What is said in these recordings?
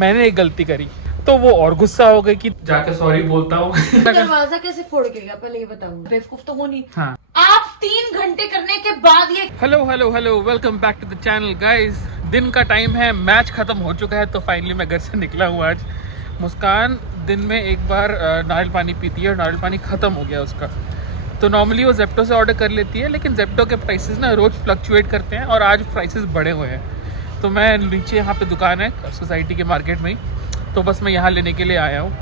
मैंने एक गलती करी तो वो और गुस्सा हो गई कि जाके सॉरी बोलता हूँ। दरवाजा कैसे फोड़ के गया पहले ये बताऊँ, बेवकूफ तो हो नहीं। हाँ। आप 3 घंटे करने के बाद ये hello welcome back to the channel guys. दिन का टाइम है, मैच खत्म हो चुका है तो फाइनली मैं घर से निकला हूँ आज। मुस्कान दिन में एक बार नारियल पानी पीती है और नारियल पानी ख़त्म हो गया उसका, तो नॉर्मली वो जेप्टो से ऑर्डर कर लेती है, लेकिन जेप्टो के प्राइसेस ना रोज़ फ्लक्चुएट करते हैं और आज प्राइसेस बढ़े हुए हैं। तो मैं नीचे यहाँ पे दुकान है सोसाइटी के मार्केट में ही, तो बस मैं यहाँ लेने के लिए आया हूँ।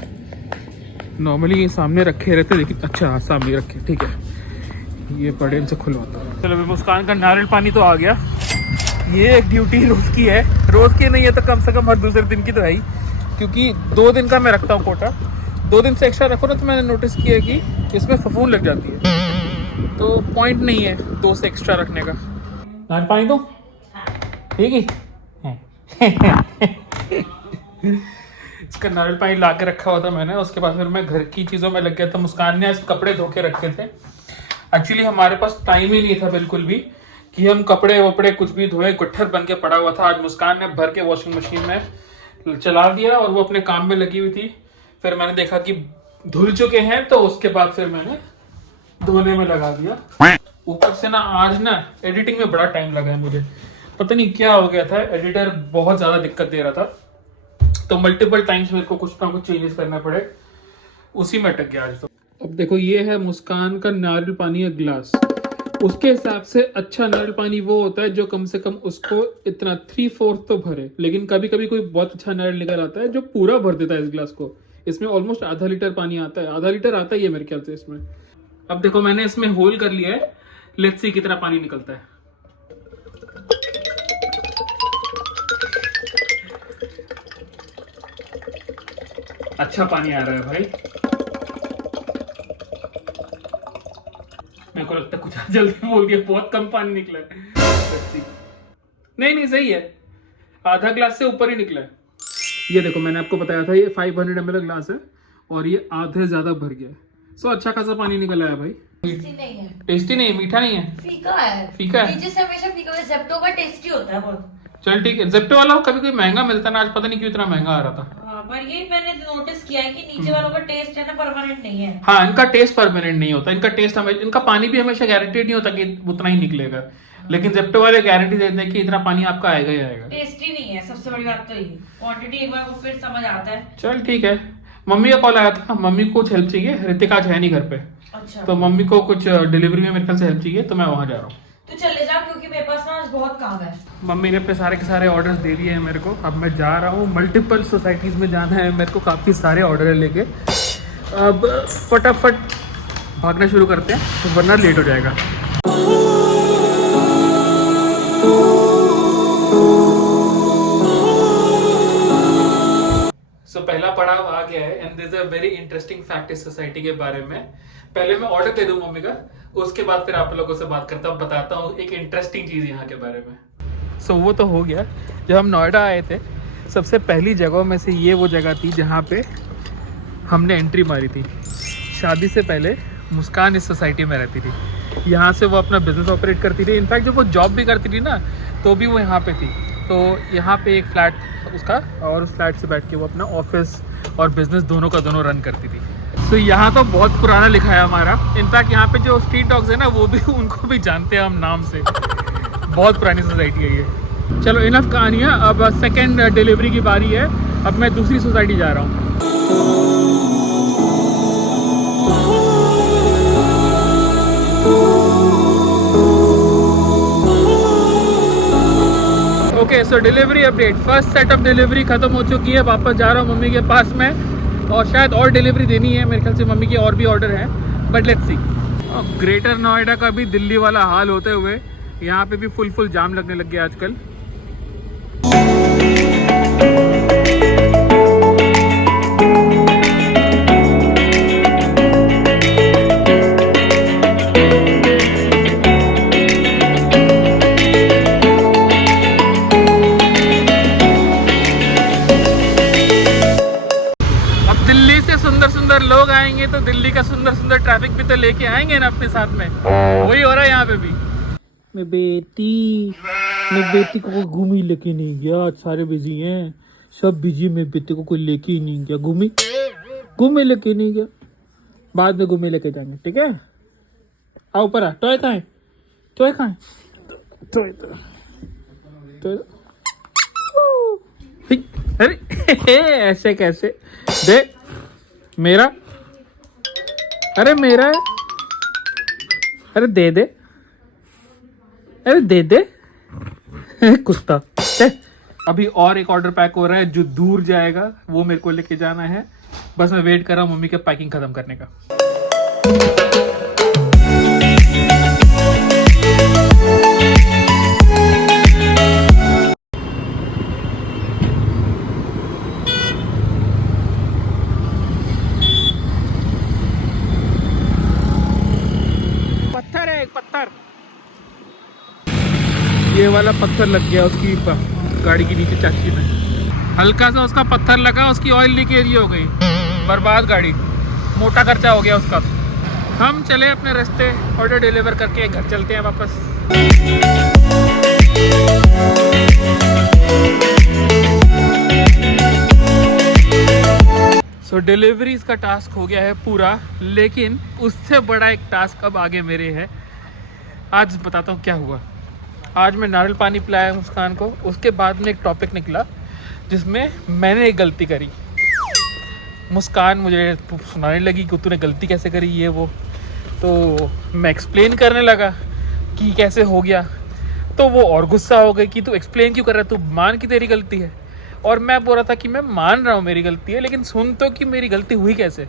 नॉर्मली ये सामने रखे रहते, लेकिन अच्छा हाँ सामने रखे, ठीक है ये बड़े इनसे खुलवाता हूँ। चलो मुस्कान का नारियल पानी तो आ गया। ये एक ड्यूटी रोज़ की है, रोज़ की नहीं है तो कम से कम हर दूसरे दिन की तो है ही, क्योंकि 2 दिन का मैं रखता हूँ कोटा। 2 दिन से एक्स्ट्रा रखो ना तो मैंने नोटिस किया कि इसमें फफूंद लग जाती है, तो पॉइंट नहीं है 2 से एक्स्ट्रा रखने का। नारियल पानी दो, ठीक है। इसका नारियल पानी ला के रखा हुआ था मैंने, उसके बाद फिर मैं घर की चीज़ों में लग गया था। मुस्कान ने आज कपड़े धो के रखे थे। एक्चुअली हमारे पास टाइम ही नहीं था बिल्कुल भी कि हम कपड़े वपड़े कुछ भी धोए, गुट्ठर बन के पड़ा हुआ था। आज मुस्कान ने भर के वॉशिंग मशीन में चला दिया और वो अपने काम में लगी हुई थी। फिर मैंने देखा कि धुल चुके हैं तो उसके बाद फिर मैंने धोने में लगा दिया। ऊपर से ना आज ना एडिटिंग में बड़ा टाइम लगा है मुझे, पता नहीं क्या हो गया था। एडिटर बहुत ज़्यादा दिक्कत दे रहा था, तो मल्टीपल टाइम्स मेरे को कुछ ना कुछ चेंजेस करना पड़े, उसी में अटक गया आज तो। अब देखो ये है मुस्कान का नारियल पानी का ग्लास। उसके हिसाब से अच्छा नारियल पानी वो होता है जो कम से कम उसको इतना 3/4 तो भरे, लेकिन कभी कभी कोई बहुत अच्छा नारियल निकल आता है जो पूरा भर देता है इस ग्लास को। इसमें ऑलमोस्ट आधा लीटर पानी आता है, आधा लीटर आता ही है मेरे ख्याल से इसमें। अब देखो मैंने इसमें होल कर लिया है, लेट्स सी कितना पानी निकलता है। अच्छा पानी आ रहा है भाई, मेरे को लगता है कुछ जल्दी बोल गया, बहुत कम पानी निकला है। नहीं सही है, आधा ग्लास से ऊपर ही निकला है। ये देखो मैंने आपको बताया था ये 500 ml ग्लास है और ये आधे ज्यादा भर गया है। सो अच्छा खासा पानी निकल आया भाई। टेस्टी नहीं है, टेस्टी नहीं है, मीठा नहीं है, फीका है। फीका है, नीचे से हमेशा फीका है। जेप्टो का टेस्टी होता है बहुत। चल ठीक है। जेप्टो वाला कभी कोई महंगा मिलता है ना, आज पता नहीं क्यों इतना महंगा आ रहा था। हाँ, पर ये मैंने नोटिस किया है कि नीचे वालों का टेस्ट है ना परमानेंट नहीं है। हाँ इनका टेस्ट परमानेंट नहीं होता, इनका टेस्ट हमें, इनका पानी भी हमेशा गारंटेड नहीं होता कि उतना ही निकलेगा, लेकिन जेप्टो वाले गारंटी देते हैं कि इतना पानी आपका आएगा ही आएगा। टेस्टी नहीं है, सबसे बड़ी बात तो ये क्वांटिटी एक बार वो फिर समझ आता है। चल ठीक है। मम्मी का कॉल आया था, मम्मी को कुछ हेल्प चाहिए, ऋतिक आज है नहीं घर पे, अच्छा तो मम्मी को कुछ डिलीवरी में मेरे ख्याल से हेल्प चाहिए, तो मैं वहां जा रहा हूँ। तो चले जा, क्योंकि मेरे पास ना आज बहुत काम है। मम्मी ने अपने सारे के सारे ऑर्डर्स दे दिए हैं मेरे को। अब मैं जा रहा हूँ, मल्टीपल सोसाइटीज में जाना है मेरे को, काफ़ी सारे ऑर्डर है लेके। अब फटाफट भागना शुरू करते हैं, तो वरना लेट हो जाएगा। सो पहला पड़ाव आ गया है and this is a very interesting fact इस सोसाइटी के बारे में। पहले मैं ऑर्डर दे दूं मम्मी का, उसके बाद फिर आप लोगों से बात करता हूँ, बताता हूँ एक इंटरेस्टिंग चीज़ यहाँ के बारे में। सो वो तो हो गया। जब हम नोएडा आए थे, सबसे पहली जगहों में से ये वो जगह थी जहाँ पे हमने एंट्री मारी थी। शादी से पहले मुस्कान इस सोसाइटी में रहती थी, यहाँ से वो अपना बिजनेस ऑपरेट करती थी। इनफैक्ट जब वो जॉब भी करती थी ना, तो भी वो यहाँ पे थी। तो यहाँ पे एक फ्लैट उसका, और उस फ्लैट से बैठ के वो अपना ऑफिस और बिजनेस दोनों का दोनों रन करती थी। तो यहाँ तो बहुत पुराना लिखा है हमारा। इनफैक्ट यहाँ पे जो स्ट्रीट डॉग्स है ना, वो भी उनको भी जानते हैं हम नाम से। बहुत पुरानी सोसाइटी है ये। चलो इनफ कहानियाँ, अब सेकेंड डिलीवरी की बारी है। अब मैं दूसरी सोसाइटी जा रहा हूँ। Okay so delivery update, first set of delivery खत्म हो चुकी है। वापस जा रहा हूँ मम्मी के पास में, और शायद और डिलीवरी देनी है मेरे ख्याल से, मम्मी की और भी ऑर्डर है, बट लेट्स सी। अब ग्रेटर नोएडा का भी दिल्ली वाला हाल होते हुए यहाँ पे भी फुल जाम लगने लग गया आजकल। सुंदर लोग आएंगे तो दिल्ली का सुंदर ट्रैफिक भी तो लेके आएंगे ना अपने साथ में। वही हो रहा है यहाँ पे भी। मैं बेटी को घूमी लेके नहीं गया, आज सारे बिजी हैं। सब बिजी में बेटे को कोई लेके ही नहीं गया, घूमे लेके नहीं गया, बाद में घूमे लेके जाएंगे, ठीक है। आओ ऊपर आ, टॉय कहाँ है, टॉय कहाँ है, टॉय तो अरे ऐसे कैसे दे, मेरा, अरे मेरा है, अरे दे दे, अरे दे दे कुत्ता दे। अभी और एक ऑर्डर पैक हो रहा है जो दूर जाएगा, वो मेरे को लेके जाना है। बस मैं वेट कर रहा हूँ मम्मी के पैकिंग खत्म करने का। पत्थर है, एक पत्थर, ये वाला पत्थर लग गया उसकी गाड़ी के नीचे चाची में, हल्का सा उसका पत्थर लगा, उसकी ऑयल लीकेज हो गई, बर्बाद गाड़ी, मोटा खर्चा हो गया उसका। हम चले अपने रास्ते, ऑर्डर डिलीवर करके घर चलते हैं वापस। सो डिलीवरीज का टास्क हो गया है पूरा, लेकिन उससे बड़ा एक टास्क अब आगे मेरे है। आज बताता हूँ क्या हुआ। आज मैं नारियल पानी पिलाया मुस्कान को, उसके बाद में एक टॉपिक निकला जिसमें मैंने एक गलती करी। मुस्कान मुझे सुनाने लगी कि तूने गलती कैसे करी, ये वो, तो मैं एक्सप्लेन करने लगा कि कैसे हो गया, तो वो और गुस्सा हो गई कि तू एक्सप्लेन क्यों कर रहा है, तू मान कि तेरी गलती है। और मैं बोल रहा था कि मैं मान रहा हूँ मेरी गलती है, लेकिन सुन तो कि मेरी गलती हुई कैसे।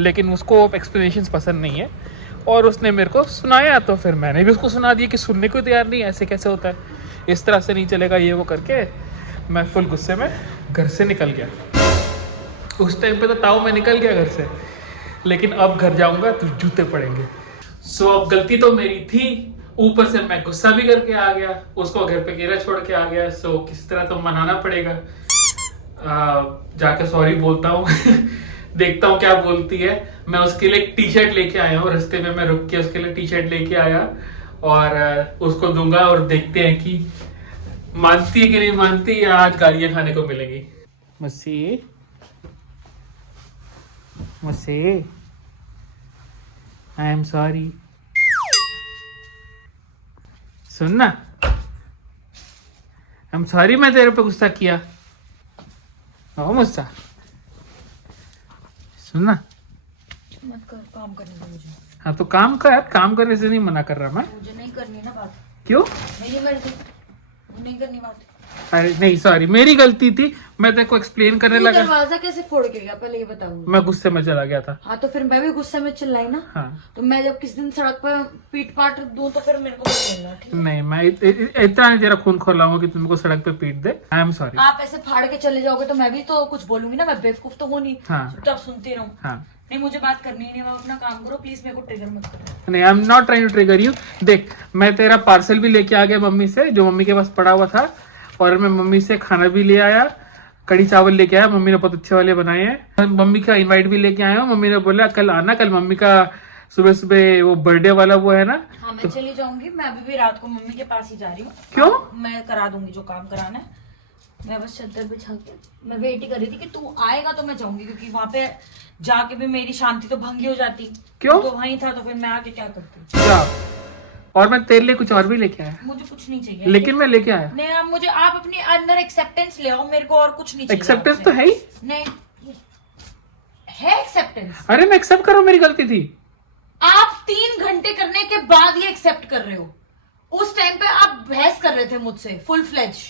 लेकिन उसको एक्सप्लेनेशंस पसंद नहीं है और उसने मेरे को सुनाया, तो फिर मैंने भी उसको सुना दिया कि सुनने को तैयार नहीं, ऐसे कैसे होता है, इस तरह से नहीं चलेगा, ये वो करके मैं फुल गुस्से में घर से निकल गया। उस टाइम पे तो ताऊ मैं निकल गया घर से, लेकिन अब घर जाऊंगा तो जूते पड़ेंगे। सो अब गलती तो मेरी थी, ऊपर से मैं गुस्सा भी करके आ गया, उसको घर पे गिरा छोड़ के आ गया। सो किसी तरह तो मनाना पड़ेगा। जाके सॉरी बोलता हूँ देखता हूँ क्या बोलती है। मैं उसके लिए एक टी शर्ट लेके आया हूँ, रास्ते में मैं रुक के उसके लिए टी शर्ट लेके आया और उसको दूंगा और देखते हैं कि मानती है कि नहीं मानती, या आज गालियां खाने को मिलेंगी। मसी आई एम सॉरी, सुनना, आई एम सॉरी मैं तेरे पे गुस्सा किया। ओ मुस्सा, सुनना, मत कर, काम करने दो मुझे। हाँ तो काम कर, काम करने से नहीं मना कर रहा मैं। मुझे नहीं करनी ना बात। क्यों? मेरी मर्जी, नहीं करनी बात। अरे नहीं सॉरी, मेरी गलती थी, मैं तेरे को एक्सप्लेन करने लगा। दरवाजा कैसे फोड़ के गया पहले ये बताओ। मैं गुस्से में चला गया था। हाँ तो फिर मैं भी गुस्से में चिल्लाई ना। हाँ तो मैं जब किसी दिन सड़क पर पीट पाट दूं तो फिर मेरे को बोलना, ठीक है? नहीं, मैं इतना नहीं तेरा खून खोलाऊंगा कि तुमको सड़क पे पीट दे। आई एम सॉरी। आप ऐसे फाड़ के चले जाओगे तो मैं भी तो कुछ बोलूंगी ना, मैं बेवकूफ तो हूँ नहीं। हाँ। तो आप सुनते रहो। हाँ नहीं मुझे बात करनी ही नहीं, आप अपना काम करो प्लीज, मेरे को ट्रिगर मत करो। नहीं, I am not trying to trigger you. देख, मैं तेरा पार्सल भी लेके आ गया मम्मी से, जो मम्मी के पास पड़ा हुआ था, और मैं मम्मी से खाना भी ले आया, कड़ी चावल लेके आया, मम्मी ने बहुत अच्छे वाले बनाए हैं। मम्मी का इनवाइट भी लेके आया हूँ, मम्मी ने बोला कल आना, कल मम्मी का सुबह सुबह वो बर्थडे वाला वो है ना। हाँ मैं चली जाऊंगी, मैं अभी भी रात को मम्मी के पास ही जा रही हूँ। क्यों? मैं करा दूंगी जो काम कराना है। मैं बस चादर बिछा के मैं वेट ही कर रही थी कि तू आएगा तो मैं जाऊंगी, क्योंकि वहां पे जाके भी मेरी शांति तो भंगी हो जाती। क्यों? तो वहीं था तो फिर मैं आके क्या करती। क्या? और मैं तेरे लिए कुछ और भी लेके आया। मुझे कुछ नहीं चाहिए, लेकिन मैं लेके आया। नहीं आप मुझे, आप अपने अंदर एक्सेप्टेंस ले आओ, मेरे को और कुछ नहीं चाहिए। एक्सेप्टेंस तो है ही नहीं है एक्सेप्टेंस। अरे मैं एक्सेप्ट करो, मेरी गलती थी। आप 3 घंटे करने के बाद ये एक्सेप्ट कर रहे हो, उस टाइम पे आप बहस कर रहे थे मुझसे फुल फ्लेज।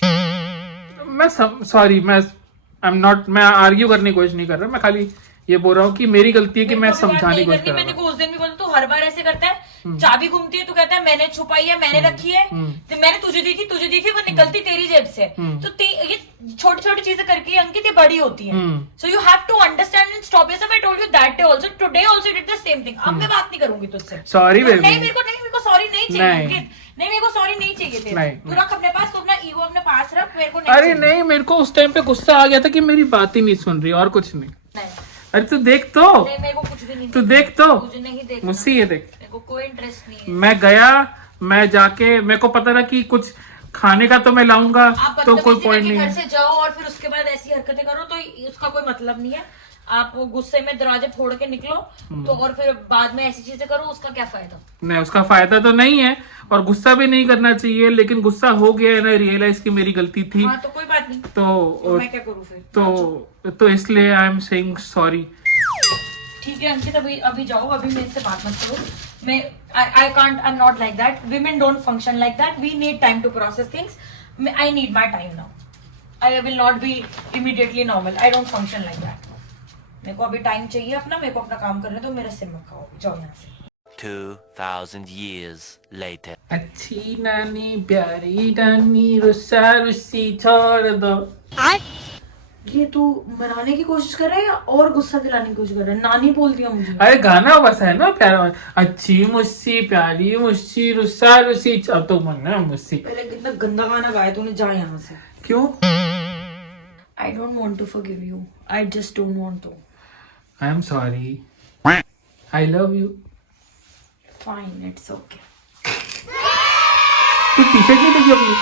मैं सॉरी, मैं आई एम नॉट, मैं आर्ग्यू करने की कोशिश नहीं कर रहा, मैं खाली ये बोल रहा हूँ कि मेरी गलती है कि मैं समझाने की कोशिश कर रहा मैंने हूँ। उस दिन भी बोला, तू हर बार ऐसे करता है, चाबी घूमती है तो कहता है मैंने छुपाई है, मैंने रखी है, तो मैंने तुझे दी थी, वो निकलती तेरी जेब से। तो ये छोटी छोटी चीजें करके अंकित ये बड़ी होती है। So you have to understand and stop this. I told you that day also, today also did the same thing. अब मैं बात नहीं करूंगी तुझसे। सॉरी नहीं, बेबी। मेरे को सॉरी नहीं चाहिए अंकित, नहीं मेरे को सॉरी नहीं चाहिए तेरा। नहीं। तू रख अपने पास, तू अपना ईगो अपने पास रख, मेरे को नहीं अरे चाहिए। नहीं, मेरे को उस टाइम पे गुस्सा आ गया था कि मेरी बात ही नहीं सुन रही, और कुछ नहीं। नहीं अरे तू देख तो, नहीं, मेरे को कुछ भी नहीं तू देख तो, मुझे नहीं देखना। मुझसे ये देख, मेरे को कोई इंटरेस्ट नहीं है। मैं गया, मैं जाके, मेरे को पता था कि कुछ खाने का तो मैं लाऊंगा, आप तो कोई बदतमीजी पॉइंट करके नहीं घर है। से जाओ और फिर उसके बाद ऐसी हरकतें करो तो उसका कोई मतलब नहीं है। आप गुस्से में दरवाजे फोड़ के निकलो तो और फिर बाद में ऐसी चीजें करो, उसका क्या फायदा। नहीं, उसका फायदा तो नहीं है, और गुस्सा भी नहीं करना चाहिए, लेकिन गुस्सा हो गया है ना, रियलाइज की मेरी गलती थी। हाँ तो कोई बात नहीं, तो मैं क्या करूँ फिर। तो इसलिए आई एम सेइंग सॉरी। ठीक है अंकित, अभी जाओ, अभी मेरे से बात मत करो। मैं I can't, I am not like that. Women don't function like that. We need time to process things. I need my time now. I will not be immediately normal. I don't function like that. मेरे को अभी time चाहिए अपना, मेरे को अपना काम करने दो, मेरा सिर मत खाओ, जाओ यहाँ से। 2000 years later. अच्छी नानी प्यारी नानी रुस्सा रुस्सी छोड़ दो। ये तू मनाने की कोशिश कर रहा है या और गुस्सा दिलाने की कोशिश कर रहा है? नानी बोल दिया मुझे। अरे गाना बस है ना प्यारा, अच्छी मुस्सी प्यारी मुस्सी रुस्सा रुस्सी, अब तो मन ना मुस्सी। पहले कितना गंदा गाना गाया तूने, जा यहाँ से। क्यों? I don't want to forgive you. I just don't want to. I am sorry, I love you. Fine, it's okay. तू टी शर्ट नहीं देखी अपनी?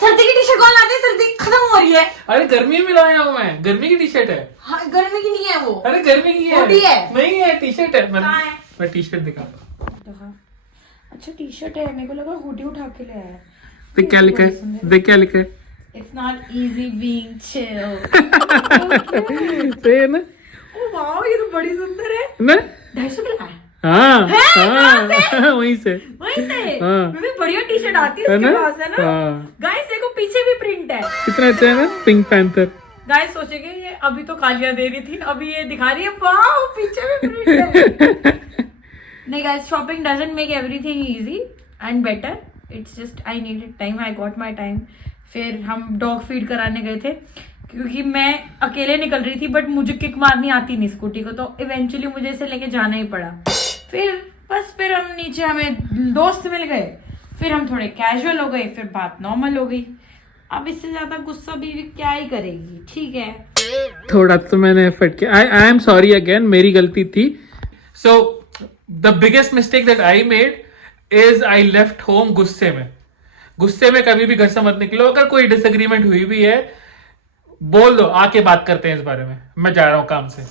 सर्दी की टी शर्ट कौन लाती है? सर्दी खत्म हो रही है। अरे गर्मी में लाया हूँ मैं, गर्मी की टी शर्ट है। हाँ, गर्मी की नहीं है वो। अरे गर्मी की है। हुडी है। नहीं है, टी शर्ट है। कहाँ है? मैं टी शर्ट दिखाता हूँ। अच्छा टी शर्ट है, मेरे को लगा हुडी उठा के ले आया। देख क्या लिखा है, देख क्या लिखा है। It's not easy being chill. सही है ना? ओ वाओ, ये तो बड़ी सुंदर है। ना? 250 का है। हाँ हाँ, वहीं से। वहीं से। हाँ। मुझे बढ़िया टी शर्ट आती है है उसके ना? पास, है ना? हाँ। गाइस देखो पीछे भी प्रिंट है। कितना अच्छा है ना, पिंक पैंथर। गाइस सोचेंगे ये अभी तो गालियां दे रही थी, अभी ये दिखा रही है वाओ पीछे भी प्रिंट है। नहीं guys, shopping doesn't make everything easy and better. It's just I needed time, I got my time. फिर हम डॉग फीड कराने गए थे, क्योंकि मैं अकेले निकल रही थी बट मुझे किक मारनी आती नहीं स्कूटी को, तो इवेंचुअली मुझे इसे लेके जाना ही पड़ा। फिर हम नीचे, हमें दोस्त मिल गए, फिर हम थोड़े कैजुअल हो गए, फिर बात नॉर्मल हो गई। अब इससे ज्यादा गुस्सा बीवी क्या ही करेगी, ठीक है। थोड़ा तो मैंने एफर्ट किया। आई एम सॉरी अगेन, मेरी गलती थी। So the biggest mistake that I made is I left home गुस्से में। गुस्से में कभी भी घर से मत निकलो। अगर कोई डिसएग्रीमेंट हुई भी है, बोल दो, आके बात करते हैं इस बारे में, मैं जा रहा हूँ काम से।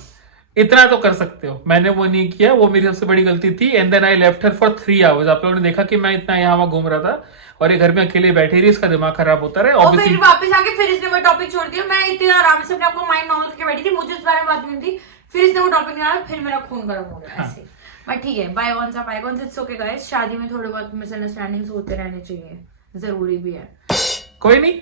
इतना तो कर सकते हो। मैंने वो नहीं किया, वो मेरी सबसे बड़ी गलती थी। And then I left her for 3 hours. आप लोगों ने देखा कि मैं इतना यहाँ वहां घूम रहा था और ये घर में अकेले बैठी रही, इसका दिमाग खराब होता रहा। और फिर वापस आके फिर इसने वो टॉपिक छोड़ दिया। मैं इतने आराम से अपने आपको माइंड नॉर्मल करके बैठी थी, मुझे इस बारे में बात नहीं थी, फिर इसने वो टॉपिक निकाला, फिर मेरा खून गर्म हो गया। ऐसे बट ठीक है, bygones are bygones, it's okay guys. शादी में थोड़े बहुत मिसअंडरस्टैंडिंग्स होते रहने चाहिए, जरूरी भी है। कोई नहीं,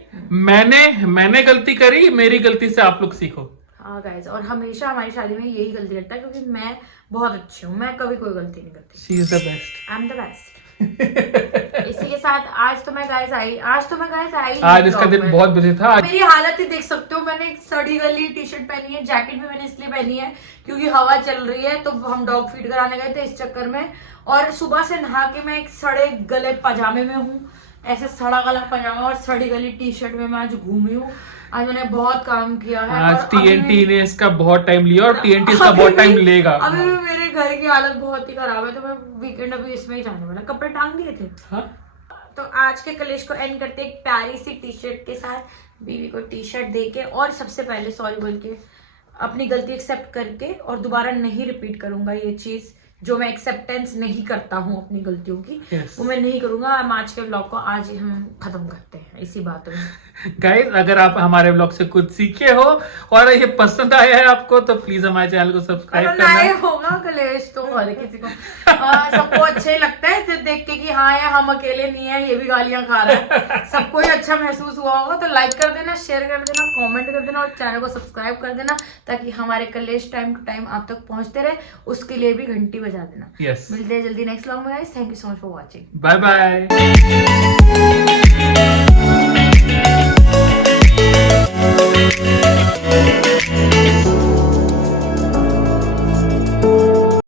मैंने गलती करी, मेरी गलती से आप लोग सीखो। हाँ गाइस, और हमेशा हमारी शादी में यही गलती करता है, क्योंकि मैं बहुत अच्छी हूँ, मैं कभी कोई गलती नहीं करती। She is the best. I am the best. इसी के साथ आज तो मैं गाइस आई आज इसका दिन बहुत बिजी था। मेरी हालत ही देख सकते हो। मैंने एक सड़ी गली टी शर्ट पहनी है, जैकेट भी मैंने इसलिए पहनी है क्योंकि हवा चल रही है, तो हम डॉग फीड कराने गए थे इस चक्कर में। और सुबह से नहा के मैं एक सड़े गले पजामे में हूँ, ऐसे सड़ा गला पजामा और सड़ी गली टी शर्ट में मैं आज घूमी हूँ। आज मैंने बहुत काम किया है। आज और TNT ने इसका बहुत टाइम लिया और TNT इसका बहुत टाइम लेगा। अभी भी मेरे घर की हालत बहुत ही खराब है, तो मैं वीकेंड अभी इसमें ही जाने वाला। कपड़े टांग दिए थे। हाँ? तो आज के कलेश को एंड करते एक प्यारी सी टी शर्ट के साथ, बीवी को टी शर्ट देके और सबसे पहले सॉरी बोल के, अपनी गलती एक्सेप्ट करके, और दोबारा नहीं रिपीट करूंगा ये चीज जो मैं एक्सेप्टेंस नहीं करता हूँ अपनी गलतियों की। Yes. वो मैं नहीं करूंगा। हम आज के ब्लॉग को आज ही हम खत्म करते हैं इसी बातों में। गाइस, अगर आप हमारे ब्लॉग से कुछ सीखे हो और ये पसंद आया है आपको, तो प्लीज हमारे चैनल को सब्सक्राइब करना। होगा कलेश तो हर किसी को सबको अच्छे ही लगता है तो देख के कि हाँ यार हम अकेले नहीं है, ये भी गालियां खा रहा है। सबको ही अच्छा महसूस हुआ होगा, तो लाइक कर देना, शेयर कर देना, कमेंट कर देना और चैनल को सब्सक्राइब कर देना, ताकि हमारे कलेश टाइम टू टाइम आप तक पहुंचते रहे। उसके लिए भी घंटी बजा देना। Yes. मिलते हैं जल्दी नेक्स्ट व्लॉग में guys. Thank you so much for watching. Bye bye.